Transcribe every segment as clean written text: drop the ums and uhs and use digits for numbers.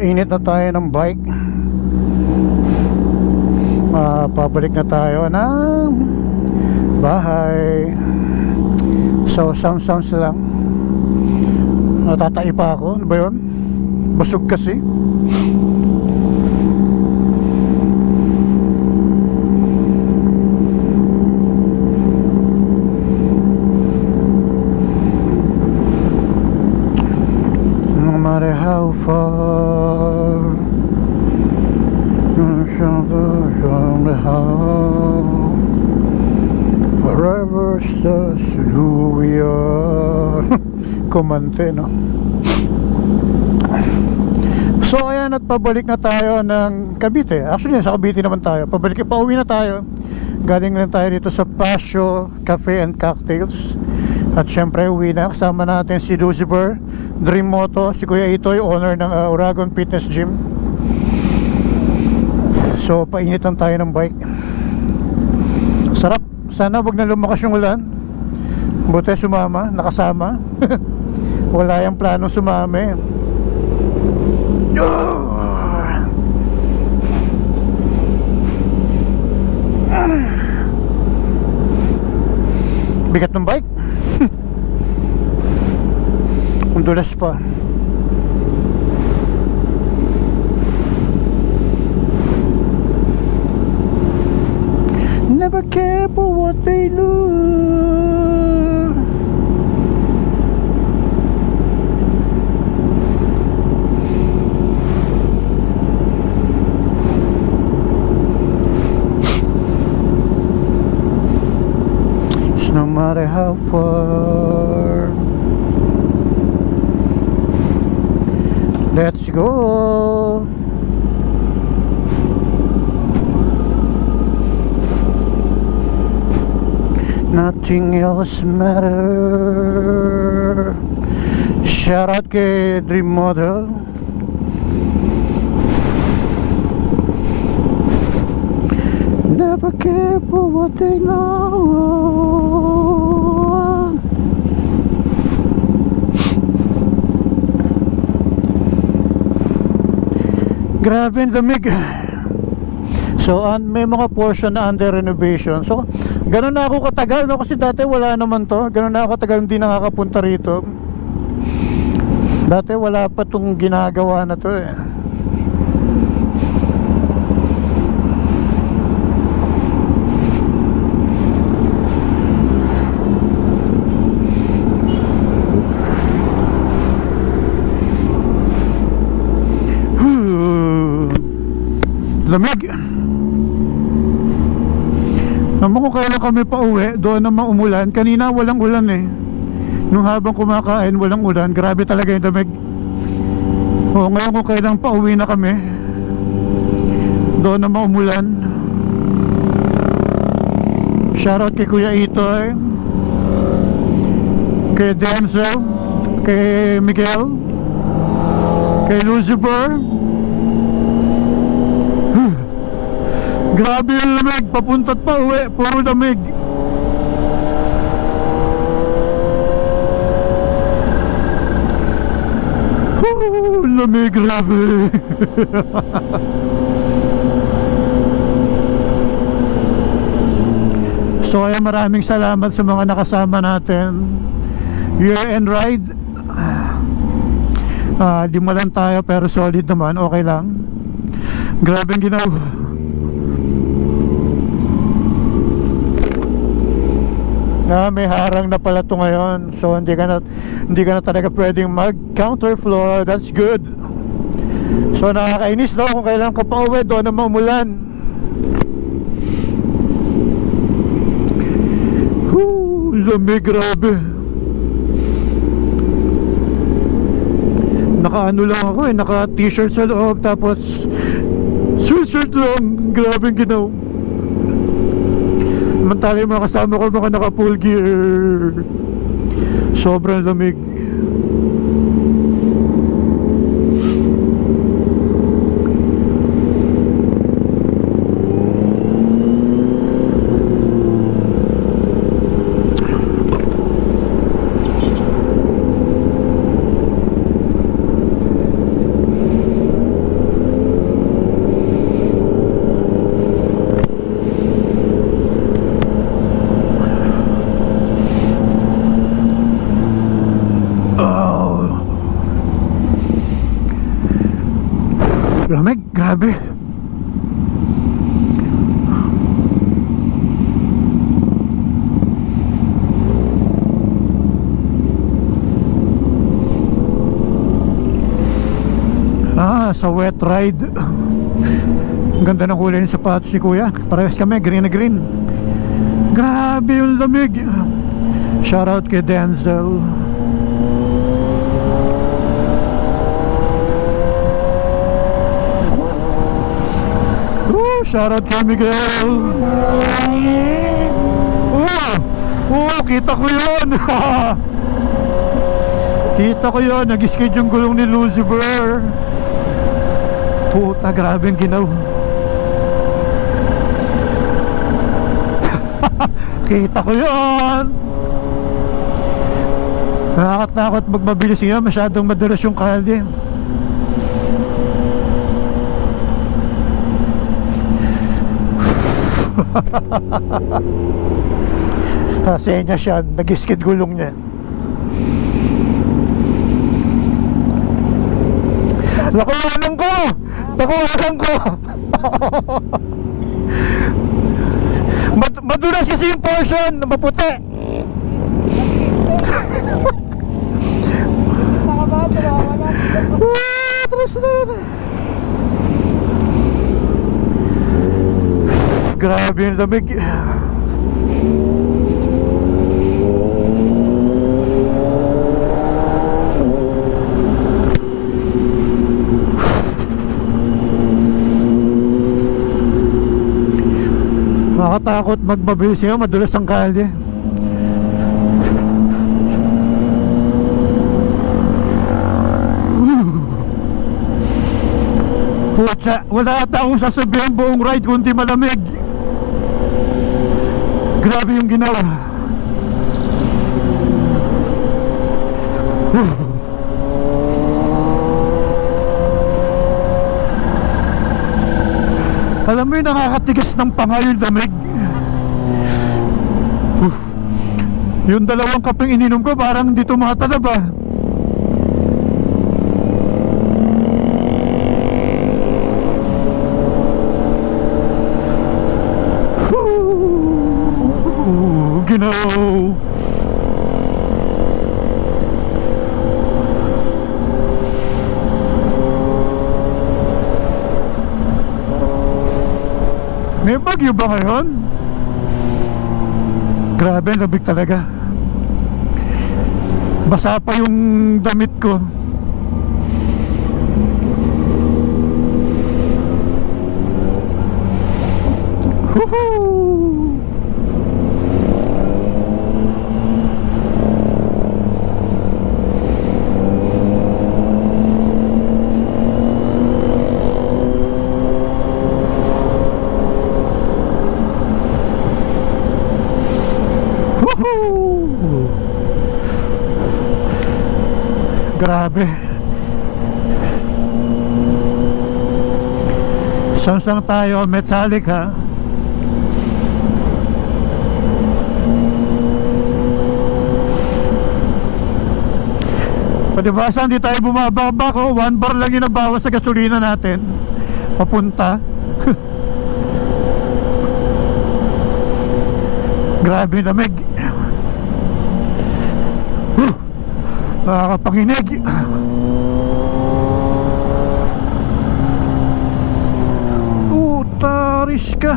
painit na tayo ng bike. Pabalik na tayo ng bahay. So sounds lang. Natatai pa ako. Ano ba yun? Busog kasi. No matter how far from the house, forever starts who we are. Kumante, no? So ayan, at pabalik na tayo ng Cavite. Actually sa Cavite naman tayo. Pauwi na tayo. Galing lang tayo dito sa Pasio Cafe and Cocktails. At syempre uwi na. Kasama natin si Lucifer, Dream Moto, si Kuya Itoy, owner ng Uragon Fitness Gym. So painit lang tayo ng bike. Sarap. Sana wag na lumakas yung ulan. Buti sumama, nakasama. Wala yung planong sumama. Bigat ng bike. Ang dulas pa. Never care for what they do. No matter how far. Let's go. Nothing else matter. Shout out kay Dream Model. Never care for what they know. Grabe ang lamig. So may mga portion na under renovation. So ganun na ako katagal, no? Kasi dati wala naman to. Ganun na ako katagal hindi nakakapunta rito. Dati wala pa tong ginagawa na to eh. Lamig. Naman kung kailan kami pa uwi, doon naman umulan. Kanina walang ulan eh. Nung habang kumakain walang ulan. Grabe talaga yung lamig. O ngayon kung kailan pa uwi na kami, doon naman umulan. Shoutout kay Kuya Itoy, kay Denzel, kay Miguel, kay Lucifer. Grabe yung lamig, papunta't pa uwi, puro lamig. Lamig, grabe. So ay maraming salamat sa mga nakasama natin. Year-end ride. Di mo lang tayo pero solid naman, okay lang. Grabe ang ginawa. May harang na pala ito ngayon. So hindi ka na talaga pwedeng mag counterflow. That's good. So nakakainis, no? Kung kailan ka pa uwi, doon naman umulan. Lamig, grabe. Naka-ano lang ako eh, naka t-shirt sa loob, tapos sweatshirt lang. Grabe ang ginaw. Samantala yung mga kasama ko mga naka full gear. Sobrang lamig. Lamig, grabe. Sa wet ride. Ang ganda ng kulay ng sapatos ni kuya. Parehas kami, green na green. Grabe yung lamig. Shoutout kay Denzel. Shoutout kay Miguel. Kita ko yun. Kita ko yun. Nag-skate yung gulong ni Lucifer. Puta, grabe yung ginaw. Kita ko yun. Nakakatakot magmabilis yun. Masyadong madalas yung kalye. Kasi niya siya, nag-skid gulong niya. Nakuhanan ko! Nakuhanan ko! Madulas kasi yung portion, maputi. Atras na yun. Grabe yung lamig. Nakakatakot magbabilis yun, madulas ang kalye. Pucha, wala ata akong sasabihin buong ride kundi malamig. Grabe yung ginawa. Alam mo yung nakakatigas ng panga yung lamig. Yung dalawang kapeng ininom ko parang hindi tumatalab ah. Ginaw. May bagyo ba ngayon? Grabe, labig talaga. Basa pa yung damit ko. Woohoo! Grabe. Sangsang tayo, metallic ha. Palibasa hindi tayo bumababa ko. 1 bar lang yung nabawas sa gasolina natin papunta. Grabe lamig. Nakakapanginig. Taris ka.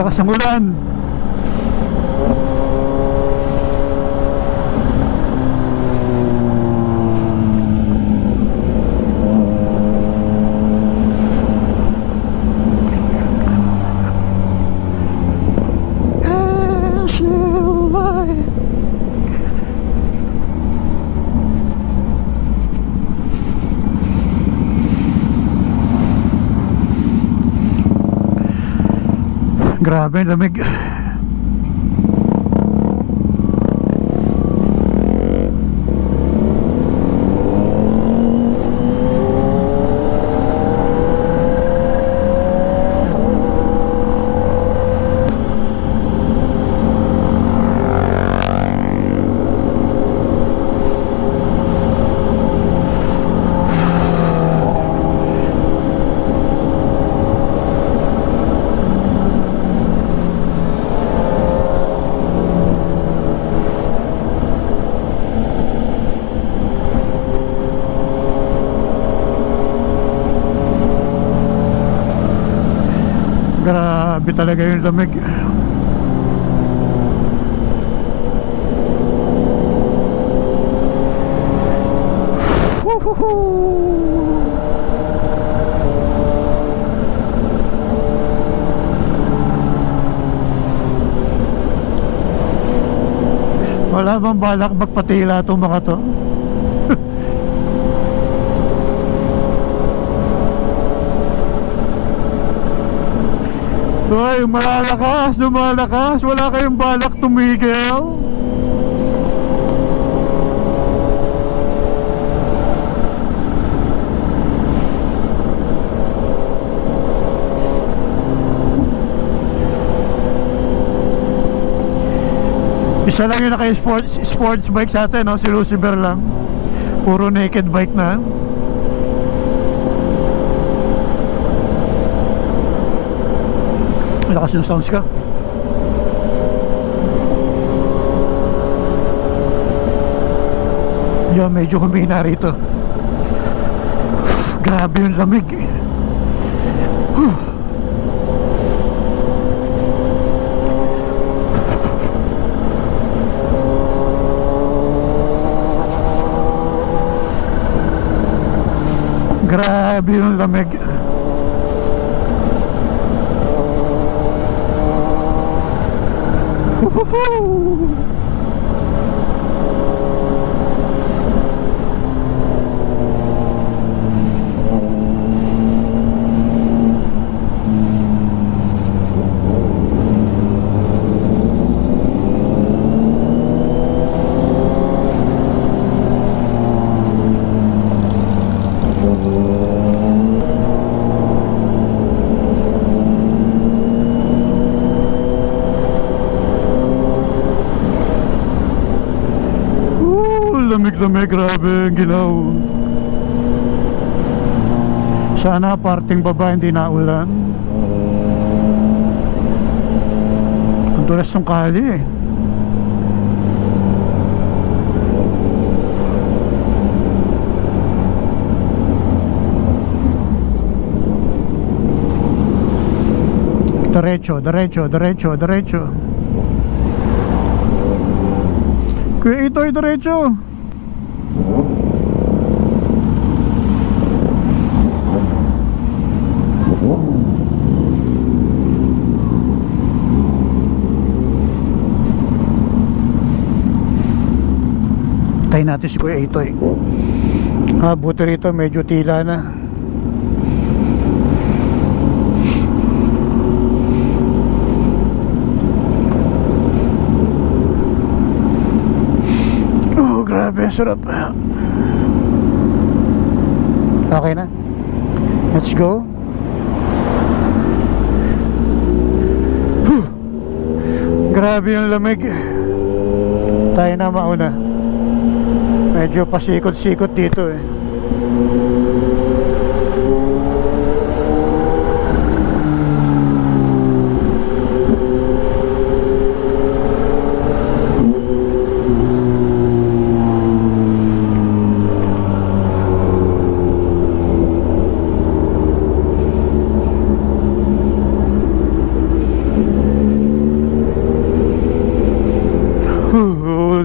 Lakas ang ulan. Grabe, lamig. Grabe talaga yung lamig. Wala bang balak magpatila itong mga to? Hoy, malalakas, lumalakas. Wala kayong balak tumigil. Isa lang yung naka-sports bike sa atin, no? Si Lucifer lang. Puro naked bike na. Lakas yung sounds ka. Yo, medyo humina rito. Grabe yung lamig. Grabe yung lamig. Lamig, grabe ang gilaw. Sana parting baba hindi naulan. Ang dulas ng kali eh. Diretso, diretso, diretso, diretso. Kuya Itoy, diretso. Tayo natin si Kuya Itoy. Buti rito medyo tila na. Oh, grabe, sarap. Okay na. Let's go. Grabe yung lamig. Tayo na mauna. Medyo pasikot-sikot dito eh.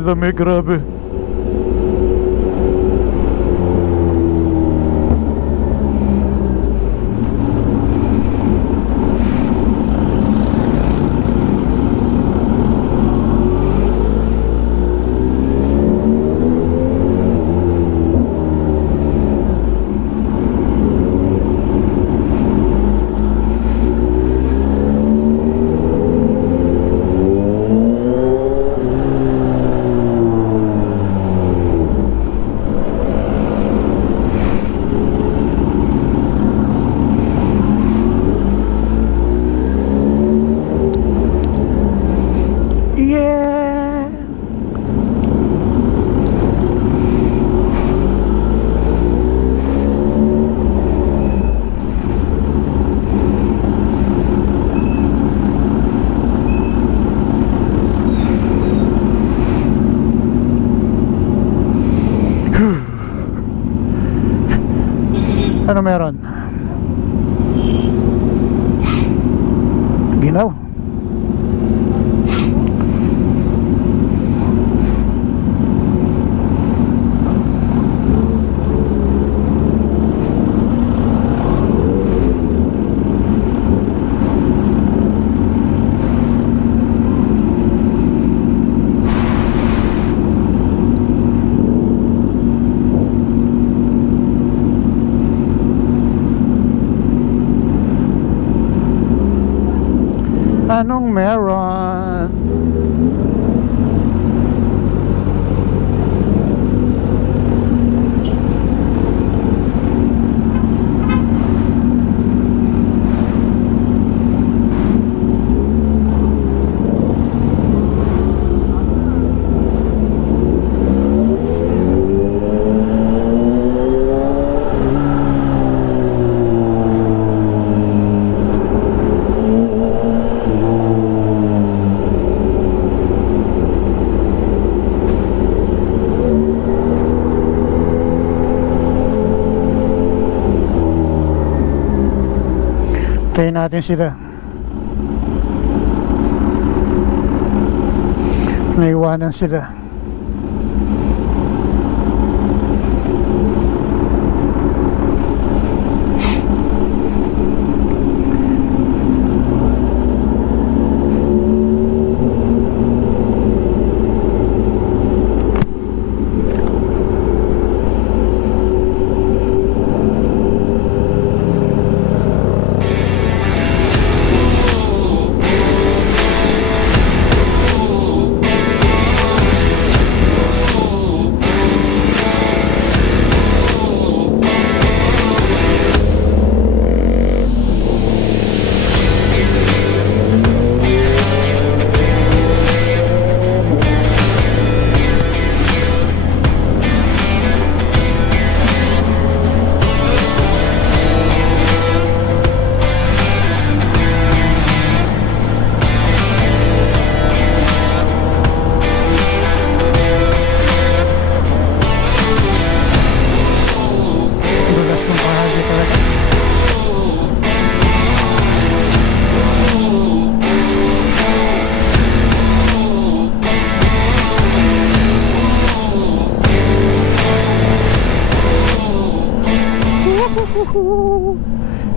Lamig, grabe. Ano meron? Ginaw. Anong meron? Tayo natin sila. Naiwanan sila.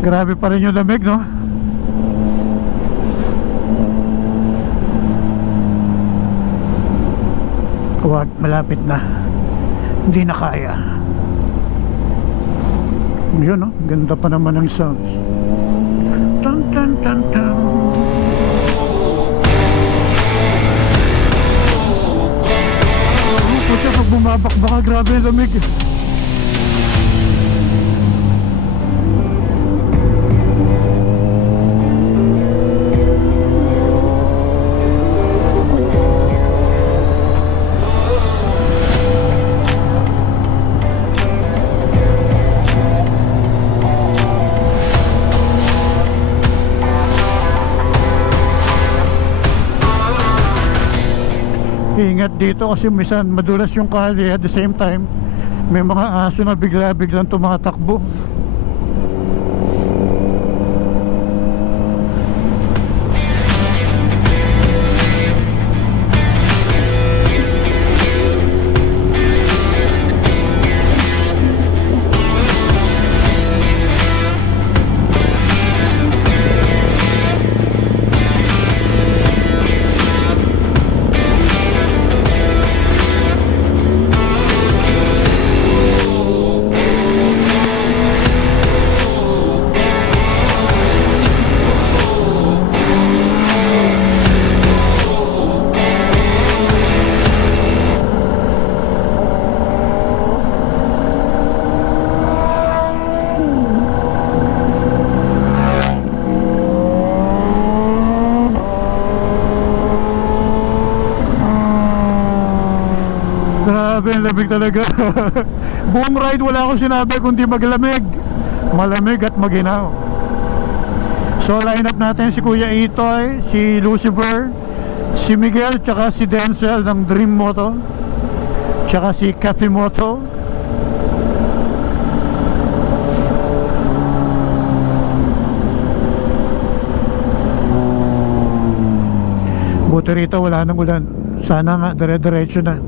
Grabe pa rin yung lamig, no? Huwag, malapit na. Hindi na kaya. Yun, no? Ganda pa naman ng sounds. Tan tan tan tan. Oh, puti, pag bumabakbaka, grabe yung lamig. Ingat dito kasi minsan madulas yung kali, at the same time may mga aso na bigla-biglang tumatakbo. Grabe, ang lamig talaga. Buong ride wala akong sinabi kundi maglamig. Malamig at maginaw. So line up natin si Kuya Itoy, si Lucifer, si Miguel, tsaka si Denzel ng Dream Moto, tsaka si Cafe Moto. buti rito wala nang ulan. Sana nga dire-diretso na.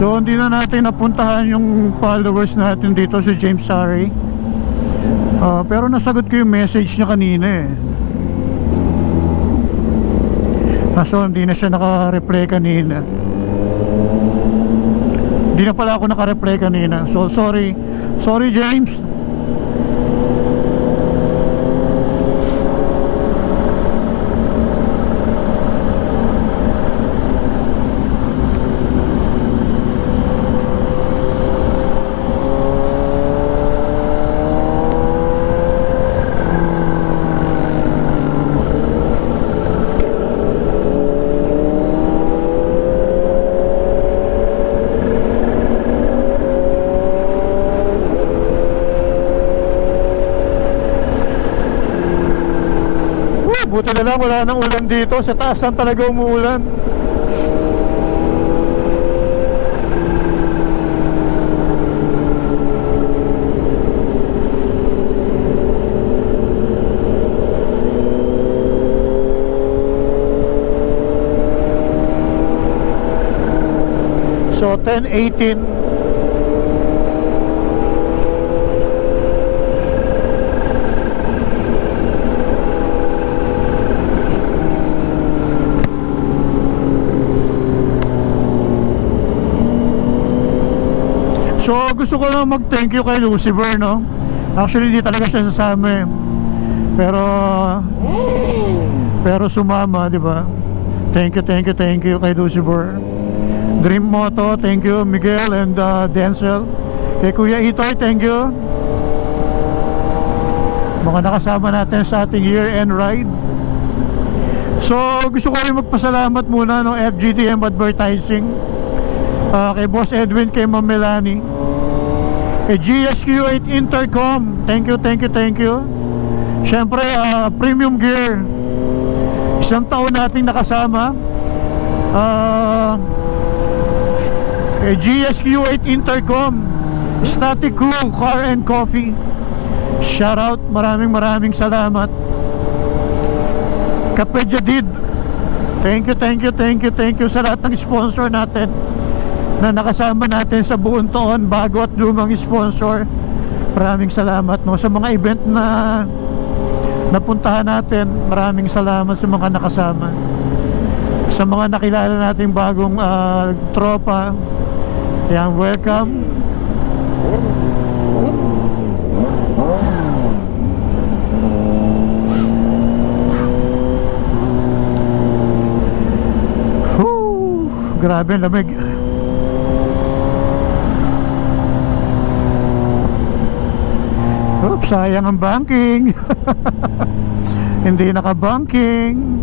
So hindi na natin napuntahan yung followers natin dito si James Sari. Pero nasagot ko yung message niya kanina eh. So hindi na siya naka-reply kanina. Hindi na pala ako naka-reply kanina. So sorry. Sorry James. Buti na lang wala nang ulan dito. Sa taasan talaga umuulan. So 10:18. So gusto ko lang mag-thank you kay Lucifer, no? Actually hindi talaga siya sasama eh. Pero sumama, di ba? Thank you kay Lucifer. Dream Moto, thank you Miguel and Denzel. Kay Kuya Itoy, thank you. Mga nakasama natin sa ating year-end ride. So gusto ko rin magpasalamat muna ng FGTM Advertising, kay Boss Edwin, kay Ma'am Melanie, kay GSQ8 Intercom, thank you. Siyempre Premium Gear, isang taon nating nakasama. Kay GSQ8 Intercom, Static Crew Car and Coffee, shout out, maraming salamat. Kape Jadid, thank you sa lahat ng sponsor natin na nakasama natin sa buong taon, bago at lumang sponsor. Maraming salamat, no? Sa mga event na napuntahan natin, maraming salamat sa mga nakasama. Sa mga nakilala nating bagong tropa, yan, welcome. Grabe lamig. Oops, sayang ang banking. Hindi naka-banking.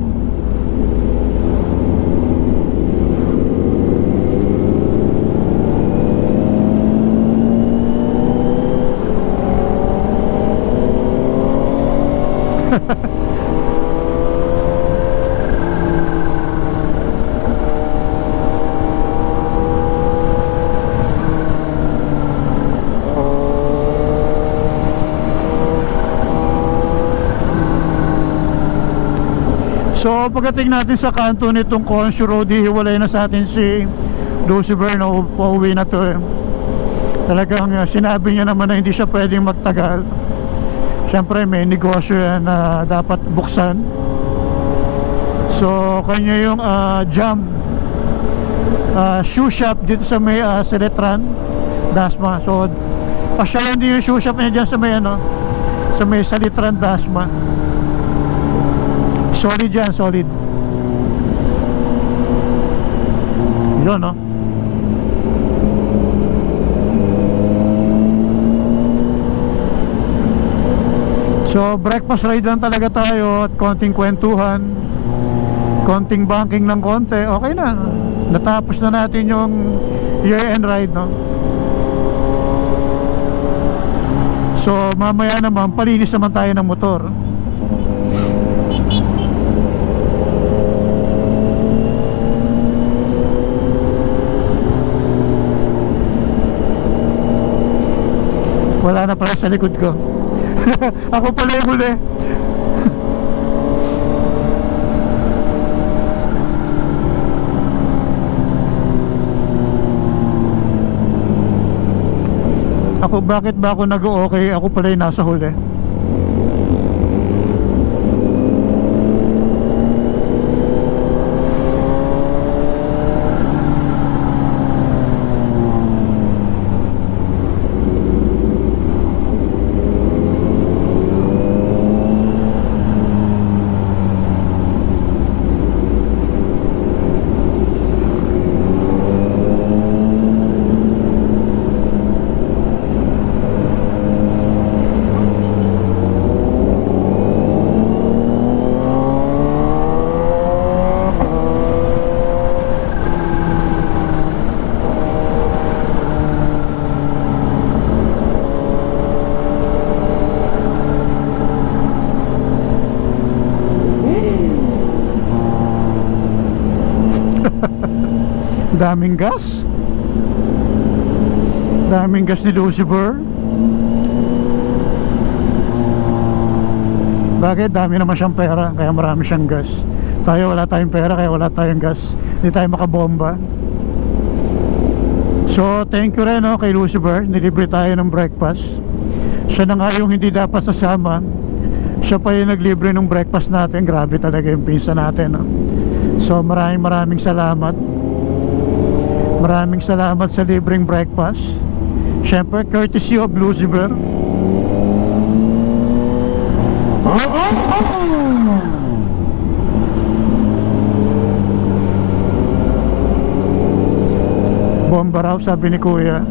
So pagdating natin sa kanto nitong Conscio Road, hiwalay na sa atin si Lucifer, no? Pauwi na to eh. Talagang sinabi niya naman na hindi siya pwedeng magtagal. Siyempre may negosyo yan na dapat buksan. So kanya yung Jam shoe shop dito sa may Seletran, Dasma. So pasyalan din yung shoe shop niya dyan sa may sa may Seletran, Dasma. Solid yan, solid. Yun, no? So So breakfast ride lang talaga tayo at konting kwentuhan, konting banking ng konti, okay na. Natapos na natin yung year-end ride, no? So mamaya naman palinis naman tayo ng motor. Wala na pala sa likod ko. Ako pala yung huli. Ako, bakit ba ako nag-o-okay? Ako pala yung nasa huli. Daming gas. Daming gas ni Lucifer. Bakit? Dami naman siyang pera, kaya marami siyang gas. Tayo wala tayong pera, kaya wala tayong gas. Hindi tayo makabomba. So thank you rin, no, kay Lucifer. Nilibre tayo ng breakfast. Siya na nga yung hindi dapat sasama. Siya pa yung naglibre ng breakfast natin. Grabe talaga yung pinsan natin, no? So maraming salamat. Maraming salamat sa libreng breakfast. Siyempre, courtesy of Lucifer. Bomba raw, sabi ni Kuya.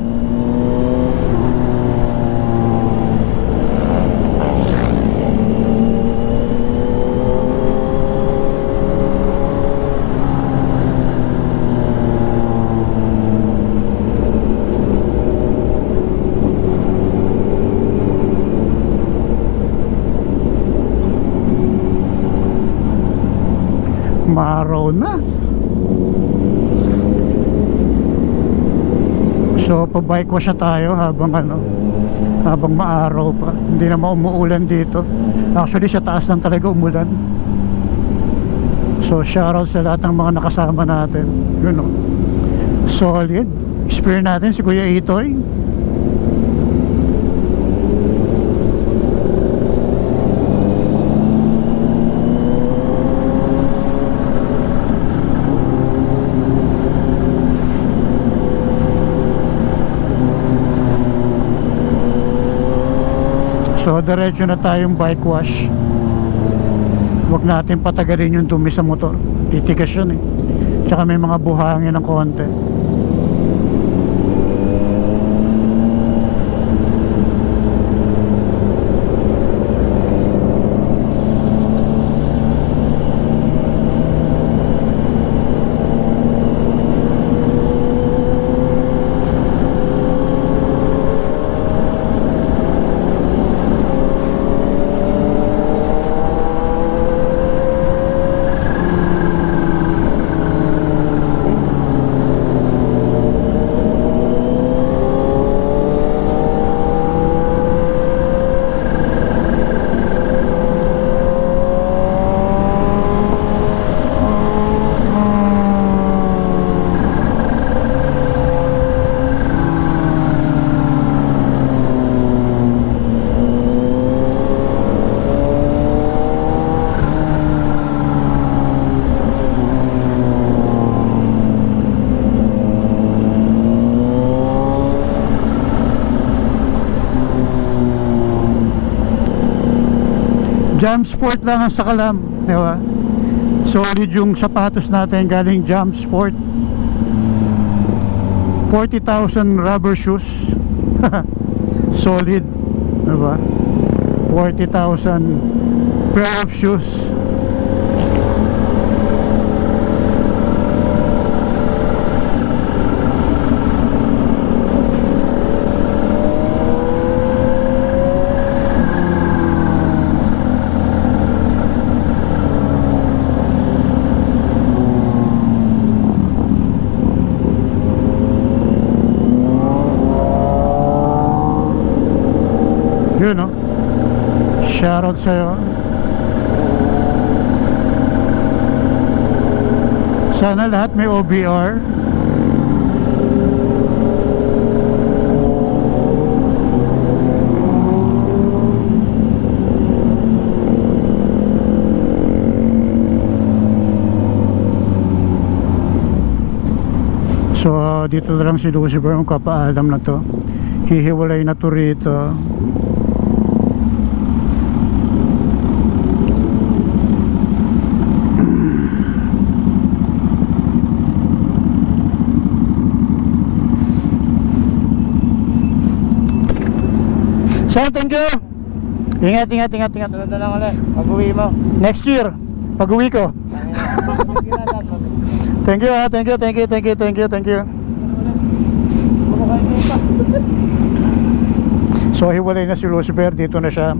Maaraw na. So pa-bike wash na tayo habang maaraw pa. Hindi na umuulan dito. Actually sa taas lang talaga umulan. So shoutout sa lahat ng mga nakasama natin. You know, solid. Spare natin si Kuya Itoy. So diretso na tayong bike wash. Huwag natin patagalin yung dumi sa motor. Titigas yun eh. Tsaka may mga buhangin ng konti. Jam Sport lang ang sakalam, di ba? Solid yung sapatos natin galing Jam Sport. 40,000 rubber shoes. Solid, di ba? 40,000 pair of shoes. Yun, no? Shoutout sa'yo. Sana lahat may OBR. So dito na lang si Lucifer, ang kapaalam na to. Hihiwalay na to rito. So, thank you. Ingat. Sunod na lang ulit, pag-uwi mo. Next year, pag-uwi ko. Thank you. So, hiwalay na si Lucifer. Dito na siya.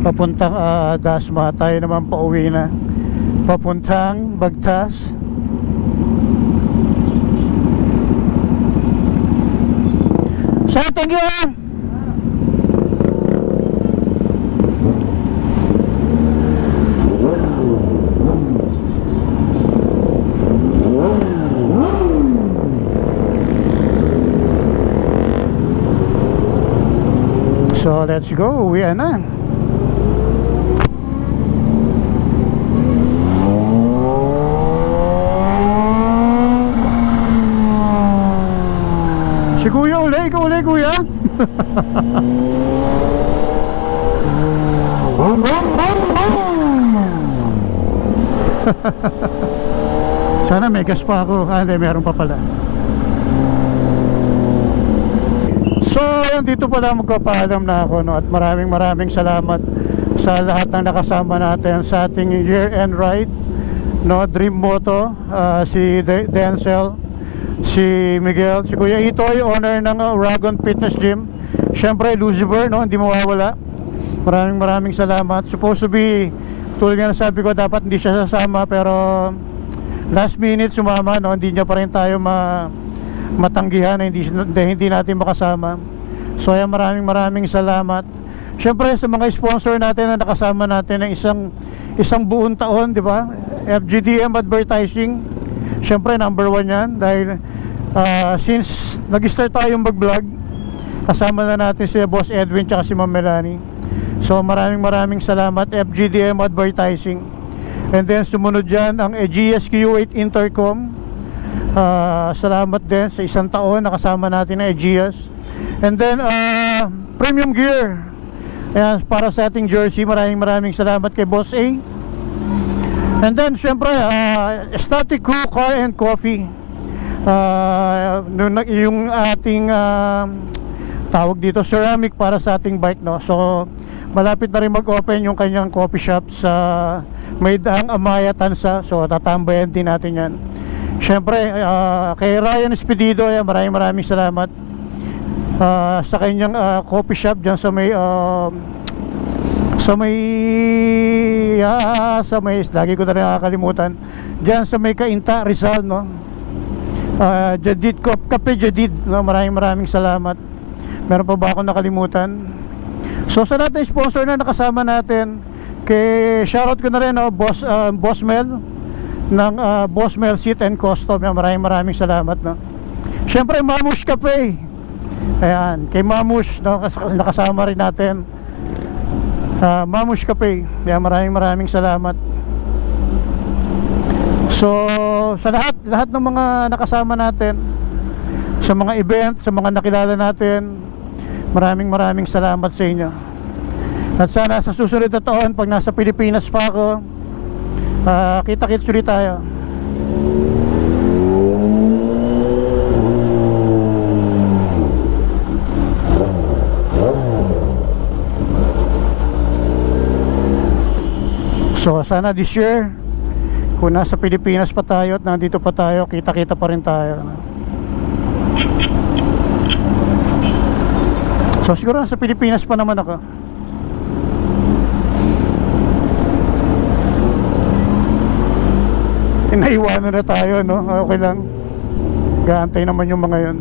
Papuntang Dasma. Tayo naman pauwi na. Papuntang Bagtas. So, thank you. So let's go, uwi na. Si Kuya uli, ikaw uli Kuya. Sana may gas pa ako. Hindi, meron pa pala. So, ayan, dito pala magpapaalam na ako, no? At maraming salamat sa lahat ng nakasama natin sa ating year-end ride, no? Dream Moto, si Denzel, si Miguel, si Kuya Itoy, owner ng Uragon Fitness Gym. Siyempre, Lucifer, no? Hindi mawawala. Maraming salamat. Supposed to be, tulad nga na sabi ko, dapat hindi siya sasama, pero last minute sumama, no? Hindi niya pa rin tayo matanggihan na hindi natin makasama. So ayan, maraming salamat. Syempre sa mga sponsor natin na nakasama natin ng isang buong taon, di ba? FGDM Advertising, syempre number 1 yan. Dahil since nag-start tayong mag-vlog, kasama na natin si Boss Edwin tsaka si Ma'am Melanie. So maraming salamat FGDM Advertising. And then sumunod dyan ang Aegeus Q8 Intercom. Salamat din sa isang taon nakasama natin na Aegeus. And then Premium Gear, ayan, para sa ating jersey. Maraming salamat kay Boss A. And then syempre Static Crew Car and Coffee, yung ating tawag dito ceramic para sa ating bike, no? So malapit na rin mag-open yung kanyang coffee shop sa Maydang Amaya Tansa. So tatambayan din natin yan. Siyempre kay Ryan Espedido, maraming salamat sa kanyang coffee shop dyan sa may lagi ko na rin nakakalimutan dyan sa may Cainta, Rizal, no? Jadid Cafe Jadid, no? Maraming salamat. Meron pa ba akong nakalimutan? So sa lahat ng sponsor na nakasama natin, kay shoutout ko na rin, no? Boss Mel ng Boss Mel Seat and Custom. Maraming salamat, no? Siyempre Mamush Cafe, ayan, kay Mamush, no? Nakasama rin natin Mamush Cafe. Maraming salamat. So sa lahat ng mga nakasama natin sa mga event, sa mga nakilala natin, maraming salamat sa inyo. At sana sa susunod na taon, pag nasa Pilipinas pa ako, kita-kits ulit tayo. So sana this year, kung nasa Pilipinas pa tayo at nandito pa tayo, kita-kita pa rin tayo. So siguro nasa Pilipinas pa naman ako. Naiwanan na tayo, no? Okay lang. Gaantay naman yung mga yon.